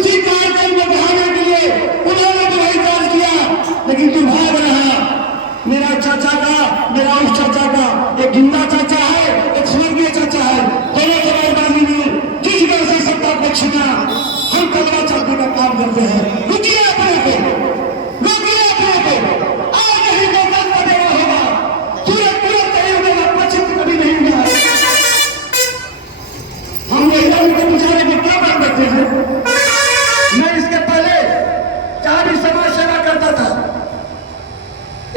उसी कार्यक्रम को बढ़ाने के लिए उन्होंने भी वही कार्य किया, लेकिन दुर्भाग्य रहा मेरा चाचा का, मेरा उस चाचा का, एक जिंदा चाचा है, एक स्वर्गीय चाचा है, दोनों समाजवादी ने जिस तरह से सत्ता को छीना, हम कदमा चाहने का काम करते हैं। रुकिए अपने को, रुकिए अपने को, आज नहीं तो कल बनेगा होगा, तुरंत तुरंत नहीं होगा, पश्चिम कभी नहीं हुआ। हम महिलाओं के बेचारे को क्या बात करते हैं? मैं इसके पहले जहां भी समाज सेवा करता था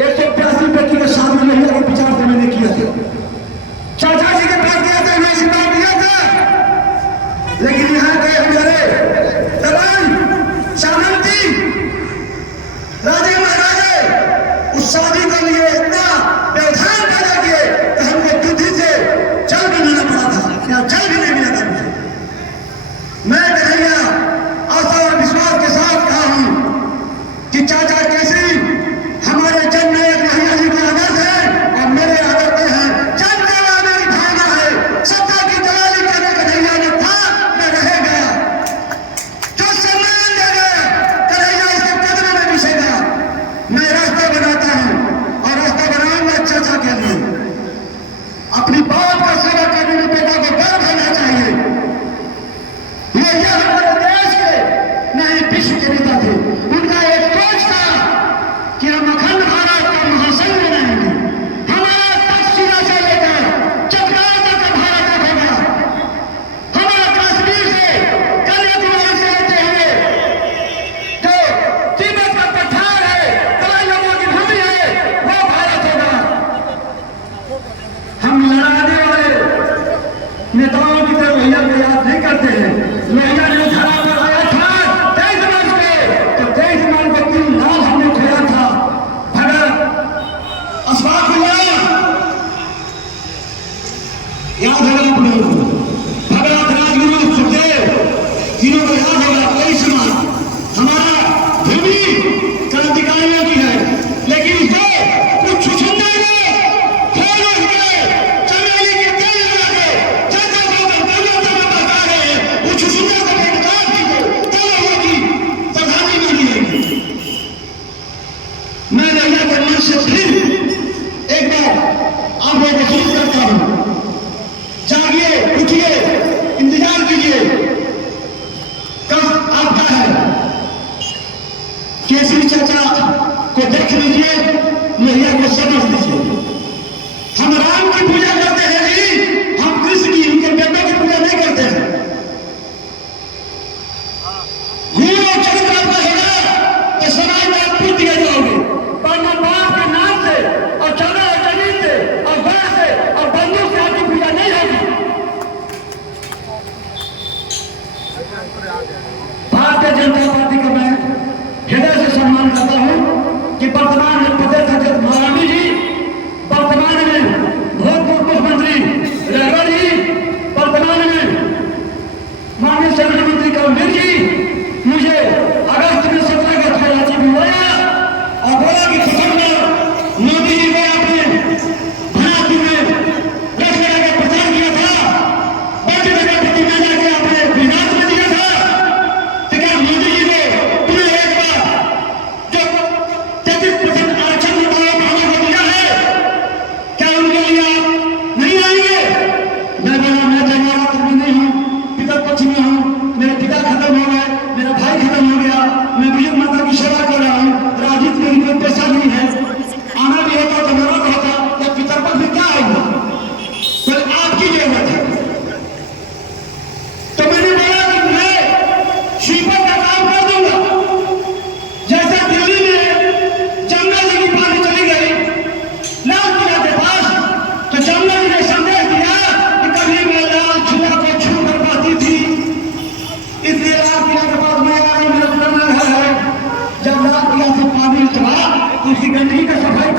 182 व्यक्ति के सामने महिला के विचार से मैंने किया था, चाचा जी के पास गया था, मैं शिकायत दिया था, लेकिन यहाँ गए हमारे दलाल सामंती राजे महाराजे उस शादी के लिए इतना व्यवधान पैदा किए कि हमको बुद्धि से जल भी मिलना पड़ा था, या जल भी नहीं मिला था मुझे। मैं कन्हैया आशा और विश्वास के साथ कहा हूं कि चाचा कैसे हमारे जननायक कन्हैया जी का आदर्श है और मेरे आदर्श हैं। जनता मेरी भावना है, सत्ता की दलाली करने कन्हैया ने था, मैं रहेगा, जो सम्मान देगा कन्हैया इसके कदम में बिछेगा। मैं रास्ता बनाता हूं और रास्ता बनाऊंगा चाचा के लिए। अपनी बात का सेवा करने में बेटा को गर्व होना चाहिए। ये हमारे देश के नहीं विश्व के नेता थे, उनका एक सोच था कि हम अखंड भारत का महासंघ बनाएंगे। हमारा तकसीरा से लेकर चटगांव तक का भारत एक होगा। हमारा कश्मीर से कन्याकुमारी से लेते हुए जो तिब्बत का पठार है, तराई लोगों की भूमि है, वो भारत होगा। हम लड़ाने वाले नेताओं की तरह भैया को याद नहीं करते हैं। भैया ने धरा पर आया था 23 मार्च पे, तो 23 मार्च को 3 लाल हमने खोया था। भगत अशफाक उल्लाह याद होगा अपने को, भगत राजगुरु सुखदेव, तीनों को याद होगा। 23 मार्च हमारा भूमि क्रांतिकारियों की है, लेकिन इसको कुछ छुछुंदर से फिर एक बार आप लोगों को सूचित करता हूं, जागिए, उठिए, इंतजार कीजिए। कब आपका है? केसरी चाचा को देख लीजिए, मैया को समझ लीजिए। हम राम की पूजा करते हैं जी, हम कृष्ण की, उनके बेटे की पूजा नहीं करते हैं। गुरु और चरित्र आपका होगा तो समाज में आप पूछ दिए जाओगे, वरना बाप के नाम से और चला और जमीन से और घर से और बंदूक से आपकी पूजा नहीं होगी। भारतीय जनता पार्टी का मैं हृदय से सम्मान करता हूं कि वर्तमान में प्रदेश अध्यक्ष महारानी जी, वर्तमान में भूतपूर्व मुख्यमंत्री रेखा जी, वर्तमान में माननीय संगठन मंत्री कमवीर जी मुझे अगस्त में 17 अगस्त को रांची में बुलाया और बोला कि मोदी जी ने अपने भारत में 10 जगह का प्रचार किया था, 5 जगह प्रतिमा जाके अपने विधान में दिया था, तो क्या मोदी जी ने तुम्हें एक बार जो 33% आरक्षण बढ़ाने को दिया है, क्या उनके लिए आप नहीं आएंगे? मैं बोला मैं जमानत में नहीं हूँ, पिता पक्ष में हूँ, मेरे पिता खत्म हो गए, मेरा भाई खत्म हो गया, मैं बुजुर्ग माता की सेवा कर रहा हूँ, राजनीति में कोई पैसा नहीं है, आना भी होता तो मेरा होता या पितरपक्ष में क्या होगा, तो आपकी जरूरत है। तो मैंने बोला कि मैं स्वीपर का काम कर दूंगा। जैसे दिल्ली में जमुना जी की पानी चली गई लाल किला के पास, तो जमुना जी ने संदेश दिया कि कभी मैं लाल किला को छू कर पाती थी, इसलिए लाल किला के पास मैं आया, मेरा पुराना घर है। जब लाल किला से पानी उतरा तो उसकी गंदगी का सफाई